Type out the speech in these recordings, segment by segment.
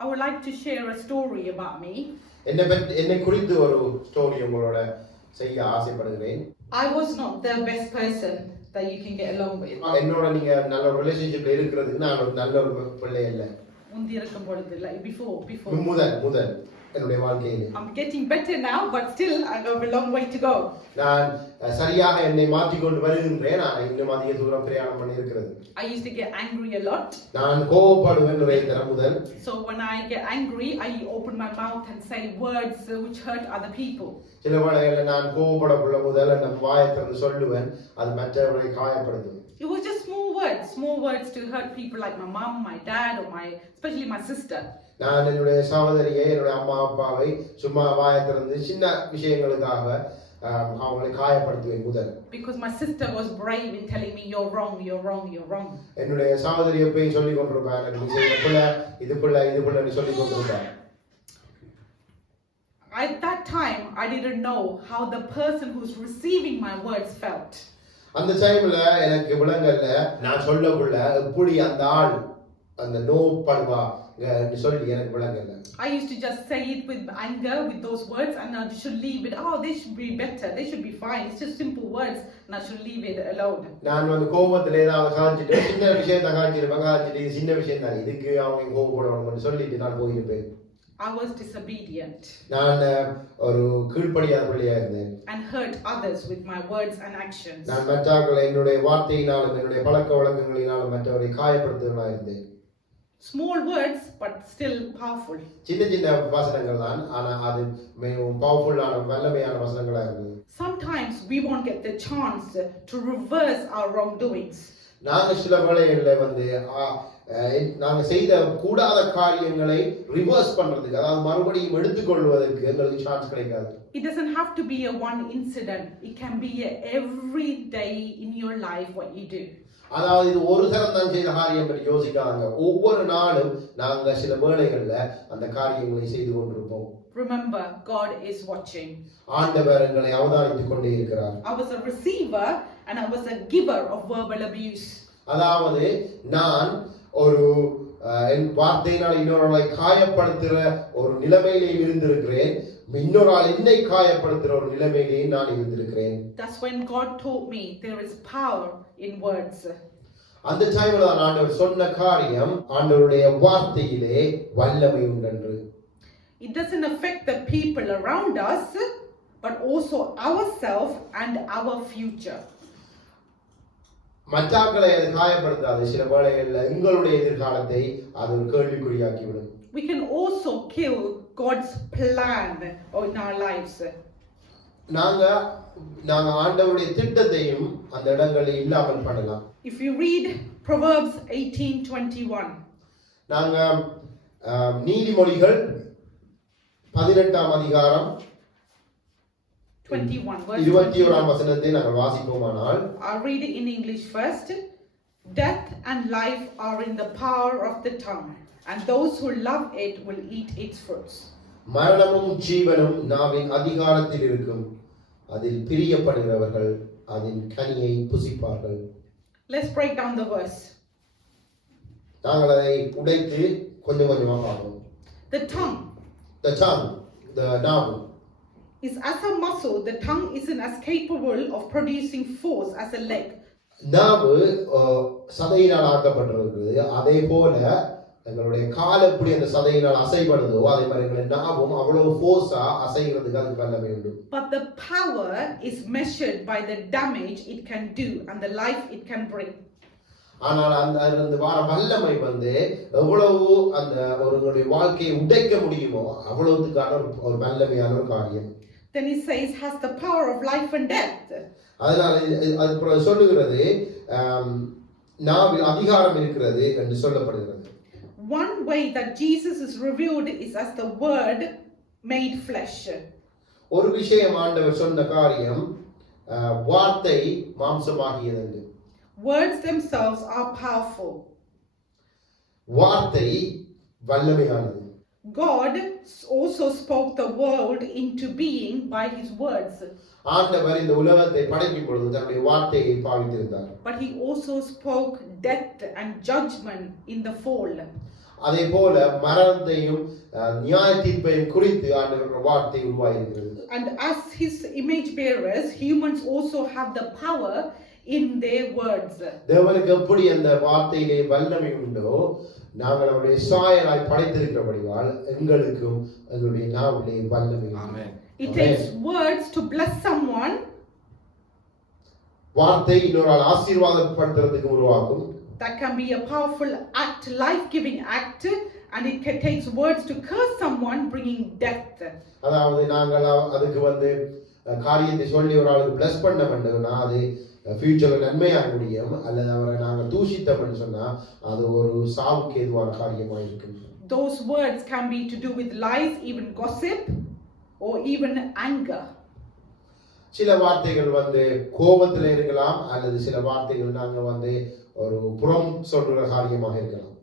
I would like to share a story about me. என்னை குறித்து ஒரு ஸ்டோரி உங்களோட செய்ய ஆசைப்படுகிறேன். I was not the best person that you can get along with. என்னோட நீங்க நல்ல ஒரு ரிலேஷன்ஷிப்ல இருக்கிறதுக்கு நான் ஒரு நல்ல ஒரு பிள்ளை இல்ல. முந்தி இருக்கும் பொழுது like before. முதல் என்னுடைய வாழ்க்கையிலே. I'm getting better now, but still I have a long way to go. நான் சரியாக என்னை மாற்றிக் கொண்டு வருகின்றேன். நான் இன்னும் அதிக தூரம் பிரயாணம் பண்ணி இருக்கிறது. I used to get angry a lot. நான் கோபப்படுவேன் நிறைய தரம் முதல். So when I get angry, I open my mouth and say words which hurt other people. சில வேளைகளில் நான் கோபப்படக்குள்ள முதல் நான் வாயை திறந்து சொல்லுவேன், அது மற்றவர்களை காயப்படுத்தும். It was just small words to hurt people like my mom, my dad, or especially my sister. நான் என்னுடைய சகோதரியை, என்னுடைய அம்மா அப்பாவை சும்மா வாயை திறந்து சின்ன விஷயங்களுக்காக அவங்களை காயப்படுத்துவேன் முதல். Because my sister was brave in telling me you're wrong. என்னுடைய சகோதரியை போய் சொல்லிக் கொண்டிருப்பாங்க, இதுக்குள்ள சொல்லிக் கொண்டிருப்பாங்க. At that time, I didn't know how the person who's receiving my words felt. அந்த டைம்ல எனக்கு விளங்கல்ல, நான் சொல்லக்குள்ள எப்படி அந்த ஆள் அந்த நோப்படுவா சொல்லி எனக்கு விளங்கல்ல. I used to just say it with anger with those words and I should leave it. Oh, they should be better, they should be fine, it's just simple words and I should leave it alone. நான் வந்து கோபத்துல ஏதாவது காஞ்சிட்டு சின்ன விஷயத்தை காஞ்சிட்டு சின்ன விஷயம் தான், இதுக்கு அவங்க கோபப்படணும்னு சொல்லிட்டு நான் போயிருப்பேன். I was disobedient. நான் ஒரு கீழ்ப்படியாத பிள்ளையா இருந்தேன். And hurt others with my words and actions. நான் மற்றவர்களை என்னுடைய வார்த்தையினாலும் என்னுடைய பழக்க வழக்கங்களினாலும் மற்றவரை காயப்படுத்துவதா இருந்தேன். Small words but still powerful. சின்ன வசனங்கள் தான், ஆனா அது மிகவும் பவர்ஃபுல்லான வல்லமையான வசனங்களா இருந்தது. Sometimes we won't get the chance to reverse our wrongdoings. நாங்க சில வேளைகள்ல வந்து நாங்க செய்த கூடாத காரியங்களை ரிவர்ஸ் பண்றதுக்கு, அதாவது மறுபடியும் எடுத்துக்கொள்வதற்கு எங்களுக்கு சான்ஸ் கிடைக்காது. It doesn't have to be a one incident. It can be a every day in your life what you do. அதாவது இது ஒரு தரம் தான் செய்த காரியம் என்று யோசிக்காங்க. ஒவ்வொரு நாளும் நாங்க சில வேளைகள்ல அந்த காரியங்களை செய்து கொண்டிருப்போம். Remember, God is watching. ஆண்டவர் எங்களை அவதானித்துக் கொண்டே இருக்கிறார். I was a receiver and I was a giver of verbal abuse. அதாவது நான் ஒரு வார்த்தையினால் இன்னொருவரை காயப்படுத்துற ஒரு நிலைமையிலே இருந்திருக்கிறேன், இன்னொரு ஆள் என்னை காயப்படுத்துற ஒரு நிலைமையிலே நான் இருந்திருக்கிறேன். That's when God taught me there is power in words. அந்த டைம்ல தான் ஆண்டவர் சொன்ன காரியம், ஆண்டவருடைய வார்த்தையிலே வல்லமை உண்டு. It doesn't affect the people around us but also ourselves and our future. மற்றவர்களை அது காயப்படுத்தாது, சில வேளைகளில் எங்களுடைய எதிர்காலத்தை அது கேள்விக்குறியாக்கிவிடும். We can also kill God's plan in our lives. நாங்க ஆண்டவருடைய திட்டத்தையும் அந்த இடங்களில் இல்லாமல் பண்ணலாம். If you read Proverbs 18:21, நாங்க நீதிமொழிகள் 18ஆம் அதிகாரம் 21ஆம் வசனத்தை நாங்கள் வாசிப்போமானால், I'll read it in English first. Death and life are in the power of the tongue, and those who love it will eat its fruits. மரணமும் ஜீவனும் நாவின் அதிகாரத்தில் இருக்கும், அதில் பிரியப்படுகிறவர்கள் அதன் கனியை புசிப்பார்கள். Let's break down the verse. நாங்கள் அதை உடைத்து கொஞ்சம் கொஞ்சமா பார்ப்போம். The tongue, the நாவு is as a muscle. The tongue isn't as capable of producing force as a leg. நாவு சதையினால் ஆக்கப்பட்டிருக்கிறது, அதே போல எங்களுடைய கால் எப்படி அந்த சதையினால் அசைப்படுதோ அதே மாதிரி எங்களுடைய நாவும் அவ்வளவு ஃபோர்ஸா அசைகிறதுக்கு அதுக்கு வல்லமை உண்டு. But the power is measured by the damage it can do and the life it can bring. ஆனால் அந்த வல்லமை வந்து எவ்வளவு அந்த ஒருவருடைய வாழ்க்கையை உடைக்க முடியுமோ அவ்வளவுக்கான ஒரு வல்லமையான ஒரு காரியம். Then he says has the power of life and death. அதனால அது சொல்லுகிறது நாவில் அதிகாரம் இருக்கிறது என்று சொல்லப்படுகிறது. One way that Jesus is revealed is as the word made flesh. ஒரு விஷயம் ஆண்டவர் சொன்ன காரியம், வார்த்தை மாம்சமாகியது. Words themselves are powerful. வார்த்தை வல்லமையானது. God also spoke the world into being by his words. ஆண்டவர் இந்த உலகத்தை படைக்கும் பொழுது தன்னுடைய வார்த்தையை பாவித்திருந்தார். But he also spoke death and judgment in the fall. அதே போல மரணத்தையும் நியாய தீர்ப்பையும் குறித்து ஆண்டவருடைய வார்த்தை உருவாயிருக்கிறது. And as his image bearers, humans also have the power in their words. தேவனுக்கு எப்படி அந்த வார்த்தையிலே வல்லமை உண்டோ, நாங்கள் அவருடைய சாயலாய் படைத்திருக்கிறபடியால் எங்களுக்கும் எங்களுடைய நாவிலே வல்லமை உண்டு. It takes words to bless someone. வார்த்தை இன்னொரு ஆள் ஆசீர்வாதப்படுத்துறதுக்கு உருவாகும். That can be a powerful act, life-giving act, and it takes words to curse someone, bringing death. அதாவது நாங்கள் அதுக்கு காரியத்தை சொல்லி ஒரு ஆளுக்கு பிளஸ் பண்ண வேண்டும்னா அது ஃபியூச்சர்ல நன்மையாக முடியும். அல்லது அவரை நாங்கள் தூஷித்தோம்னு சொன்னா அது ஒரு சாவுக்கு ஏதுவான காரியமாக இருக்கும். Those words can be to do with lies, even gossip, or even anger. சில வார்த்தைகள் கோபத்துல இருக்கலாம், அல்லது சில வார்த்தைகள் நாங்க ஒரு புறம் சொல்ற காரியமாக இருக்கலாம்.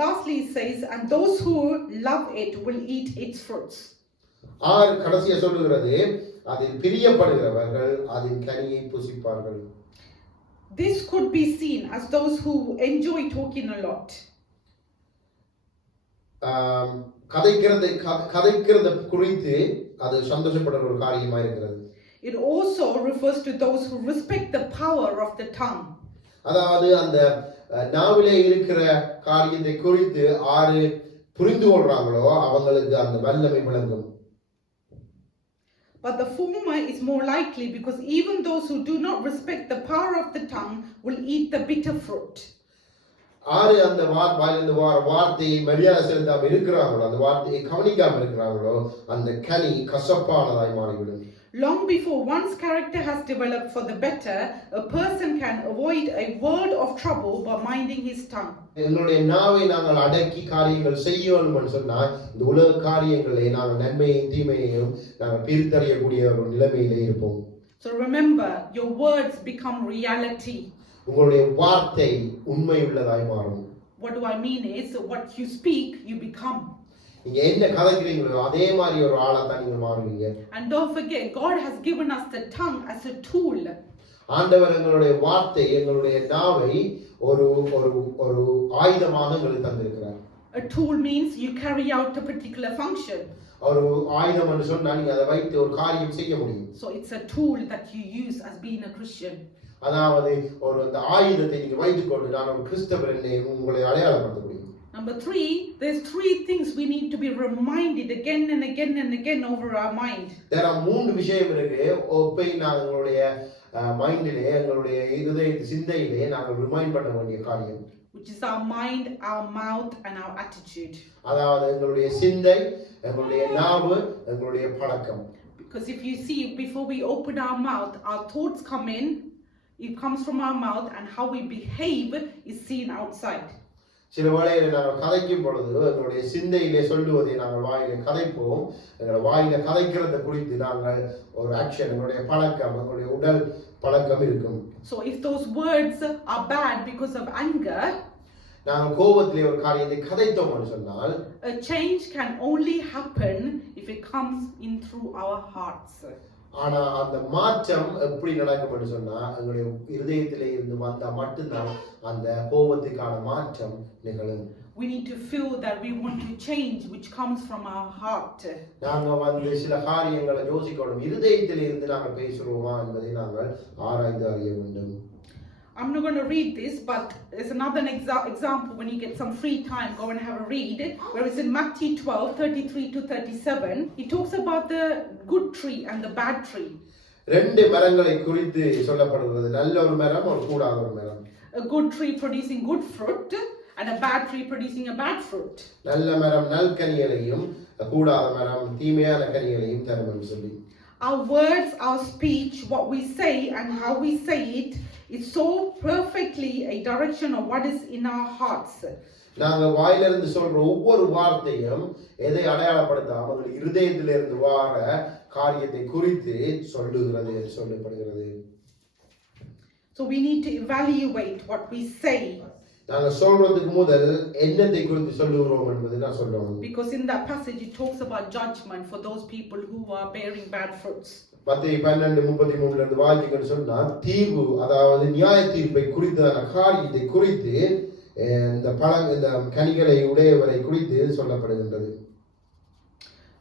Lastly it says, and those who love it will eat its fruits. கடைசியா சொல்லுகிறது, அதில் பிரியப்படுகிறவர்கள் அதன் கனியை புசிப்பார்கள். This could be seen as those who enjoy talking a lot. கதைக்கிறது குறித்து அது சந்தோஷப்படுற ஒரு காரியமா இருக்கிறது. It also refers to those who respect the power of the tongue. அதாவது அந்த நாவிலே இருக்கிற காரியத்தை குறித்து ஆறு புரிந்து கொள்றாங்களோ அவங்களுக்கு அந்த வல்லமை விளங்கும். But the former is more likely, because even those who do not respect the power of the tongue will eat the bitter fruit. ஆறு அந்த வாயிலிருந்து வார்த்தையை மரியாதை செலுத்தாம இருக்கிறாங்களோ, அந்த வார்த்தையை கவனிக்காம இருக்கிறாங்களோ, அந்த கனி கசப்பானதாய் மாறிவிடும். Long before one's character has developed for the better, a person can avoid a world of trouble by minding his tongue. எங்களுடைய நாவை நாங்கள் அடக்கி காரியங்கள் செய்யணும்னு சொன்னா இந்த உலக காரியங்களை நாங்கள் நன்மையையும் தீமையையும் நாங்கள் பிரித்தறியக்கூடிய ஒரு நிலைமையிலே இருப்போம். So remember, your words become reality. உங்களுடைய வார்த்தை உண்மையுள்ளதாய் மாறும். What do I mean is, what you speak, you become. நீங்க என்ன கதைக்கிறீங்களோ அதே மாதிரி ஒரு ஆளா தான் நீங்க மாறுவீங்க. And don't forget, God has given us the tongue as a tool. ஆண்டவர் எங்களுடைய வார்த்தை, எங்களுடைய நாவை ஒரு ஒரு ஒரு ஆயுதமாக எங்களுக்கு தந்திருக்கிறார். A tool means you carry out a particular function. ஒரு ஆயுதம் என்று சொன்னா நீங்க அதை வைத்து ஒரு காரியம் செய்ய முடியும். So it's a tool that you use as being a Christian. அதாவது ஒரு அந்த ஆயுதத்தை நீங்க வைத்துக்கொண்டு நான் ஒரு கிறிஸ்தவர் என்று உங்களை அடையாளப்படுத்த முடியும். Number 3, there's 3 things we need to be reminded again and again and again over our mind. There are 3 விஷயம் இருக்கு. ஒப்பை நாங்களுடைய மைண்டிலே, எங்களுடைய இதய சிந்தையிலே நாங்கள் ரிமைண்ட் பண்ண வேண்டிய காரியம். Which is our mind, our mouth and our attitude. அதாவது எங்களுடைய சிந்தை, எங்களுடைய நாவு, எங்களுடைய பழக்கம். Because if you see, before we open our mouth, our thoughts come in. It comes from our mouth, and how we behave is seen outside. சில வேளையில நாங்கள் கதைக்கும் பொழுது எங்களுடைய சிந்தையிலே சொல்லுவதை நாங்கள் வாயில கதைப்போம். எங்களுடைய வாயில கதைக்கிறத குறித்து நாங்கள் ஒரு ஆக்ஷன், எங்களுடைய பழக்கம், எங்களுடைய உடல் பழக்கம் இருக்கும். So if those words are bad because of anger, நாங்கள் கோபத்திலே ஒரு காரியத்தை கதைத்தோம்னு சொன்னால் a change can only happen if it comes in through our hearts. ஆனா அந்த மாற்றம் எப்படி நடக்கும்னு சொன்னா எங்களுடைய இதயத்திலே இருந்து வந்தா மட்டும்தான் அந்த கோபத்துக்கான மாற்றம் நிகழும். We need to feel that we want to change, which comes from our heart. நாங்க சில காரியங்களை யோசிக்கணும். இதயத்திலே இருந்து நாங்கள் பேசுறோமா என்பதை நாங்கள் ஆராய்ந்து அறிய வேண்டும். I'm not going to read this, but there's another example. When you get some free time, go and have a read. Where it's in Matthew 12:33 to 37. He talks about the good tree and the bad tree. ரெண்டு மரங்களை குறித்து சொல்லப்படுகிறது. நல்ல ஒரு மரம், ஒரு கூடாத ஒரு மரம். A good tree producing good fruit and a bad tree producing a bad fruit. நல்ல மரம் நல்கனிகளையும், கூடாத மரம் தீமையான கனிகளையும் தரும் என்று சொல்லி. Our words, our speech, what we say and how we say it is so perfectly a direction of what is in our hearts. நாங்க வாயிலிருந்து சொல்ற ஒவ்வொரு வார்த்தையும் எதை அடையாளப்படுத்தாம இருதயத்திலிருந்து வார காரியத்தை குறித்து சொல்லுகிறது என்று சொல்லப்படுகிறது. So we need to evaluate what we say. நாங்க சொல்றதுக்கு முதல் என்னத்தை குறித்து சொல்லுகிறோம் என்பதை நான் சொல்றோம். Because in that passage it talks about judgment for those people who are bearing bad fruits. மத்தேயு 12:33 இருந்து வாசிக்கன்னு சொன்னா தீர்வு, அதாவது நியாய தீர்ப்பை குறித்தான காரியத்தை குறித்து இந்த கனிகளை உடையவரை குறித்து சொல்லப்படுகின்றது.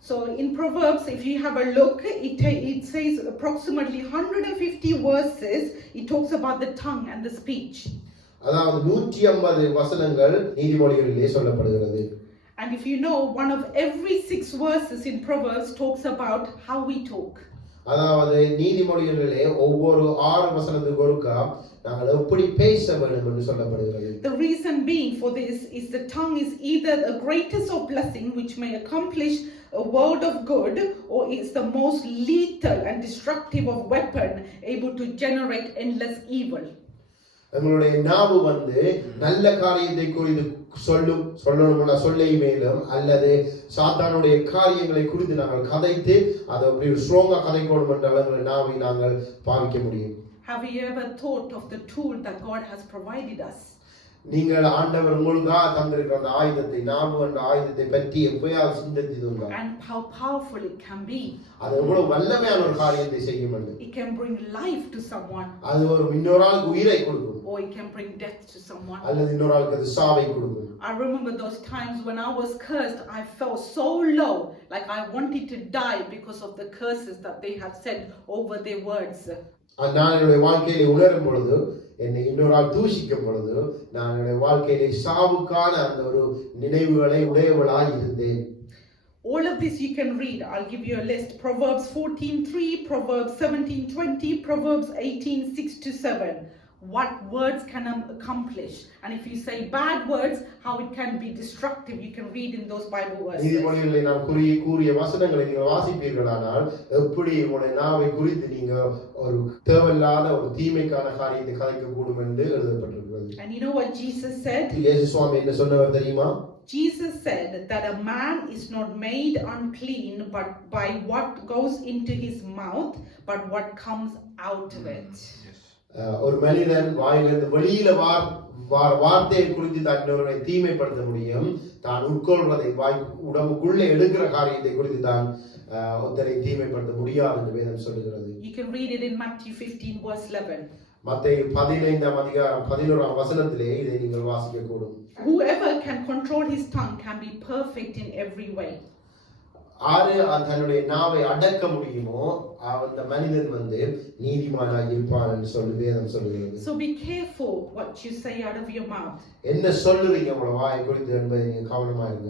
So in Proverbs, if you have a look, it says approximately 150 verses. It talks about the tongue and the speech. அதாவது 150 வசனங்கள் நீதிமொழிகளிலே சொல்லப்படுகிறது. And if you know, one of every 6 verses in Proverbs talks about how we talk. அதாவது நீதிமொழிகளிலே ஒவ்வொரு 6 வசனத்துக்கு ஒருக்கா நாங்கள் எப்படி பேச வேண்டும் என்று சொல்லப்படுகிறது. The reason being for this is the tongue is either the greatest of blessing which may accomplish a world of good, or it's the most lethal and destructive of weapon able to generate endless evil. நம்மளுடைய நாவு நல்ல காரியத்தை குறித்து சொல்லணும்னா சொல்லை மேலும் அல்லது சாத்தானுடைய காரியங்களை குறித்து நாங்கள் கதைத்து அதை அப்படி ஸ்ட்ராங்கா கதைக்கணும் என்ற அளவில் நாவை நாங்கள் பாவிக்க முடியும். Have you ever thought of the tool that God has provided us? நீங்கள் ஆண்டவர் உங்களுக்காக தந்திருக்கிற அந்த ஆயுதத்தை, நாவு என்ற ஆயுதத்தை பற்றி எப்பயாவது சிந்தித்ததுண்டா? And how powerful it can be. அது எவ்வளவு வல்லமையான ஒரு காரியத்தை செய்யும் என்று. It can bring life to someone. அது ஒரு இன்னொருஆளுக்கு உயிரை கொடுக்கும். Or it can bring death to someone. அல்லது இன்னொருஆளுக்கு அது சாவை கொடுக்கும். I remember those times when I was cursed, I felt so low, like I wanted to die because of the curses that they have said over their words. நான் என்னுடைய வாழ்க்கையிலே உணரும் பொழுது, என்னை இன்னொருஆள் தூஷிக்கும் பொழுது, நான் என்னுடைய வாழ்க்கையிலே சாவுக்கான அந்த ஒரு நினைவுகளை உடையவளாய் இருந்தேன். All of this you can read. I'll give you a list. Proverbs 14:3, Proverbs 17:20, Proverbs 18:6-7. What words can accomplish, and if you say bad words, how it can be destructive. You can read in those Bible verses. நீதிமொழிகளிலே நாம் கூறிய வசனங்களை நீங்கள் வாசிப்பீர்களானால் எப்படி உங்களுடைய நாவை குறித்து நீங்க ஒரு தேவையில்லாத ஒரு தீமைக்கான காரியத்தை கதைக்க கூடும் என்று எழுதப்பட்டிருக்கிறது. And you know what Jesus said? இயேசு சுவாமி என்ன சொன்னவர் தெரியுமா? Jesus said that a man is not made unclean but by what goes into his mouth, but what comes out of it. ஒரு மனிதன் வாயிலிருந்து வெளியில வார்த்தையை குறித்து தன்னொருவரை தீமைப்படுத்த முடியும், தான் உட்கொள்வதை உடம்புக்குள்ளே எடுக்கிற காரியத்தை குறித்து தான் ஒருத்தரை தீமைப்படுத்த முடியாது என்று வேதம் சொல்லுகிறது. You can read it in Matthew 15 verse 11. மத்தேயு 15ஆம் அதிகாரம் 11ஆம் வசனத்திலே இதை நீங்கள் வாசிக்க கூடும். Whoever can control his tongue can be perfect in every way. ஆறு தன்னுடைய நாவை அடக்க முடியுமோ அந்த மனிதன் நீதிமானாய் இருப்பான் என்று சொல்லி வேதம் சொல்லுகிறது. So be careful what you say out of your mouth. என்ன சொல்லுறீங்க உங்க வாயை குறித்து என்பதை நீங்க கவனமா இருங்க.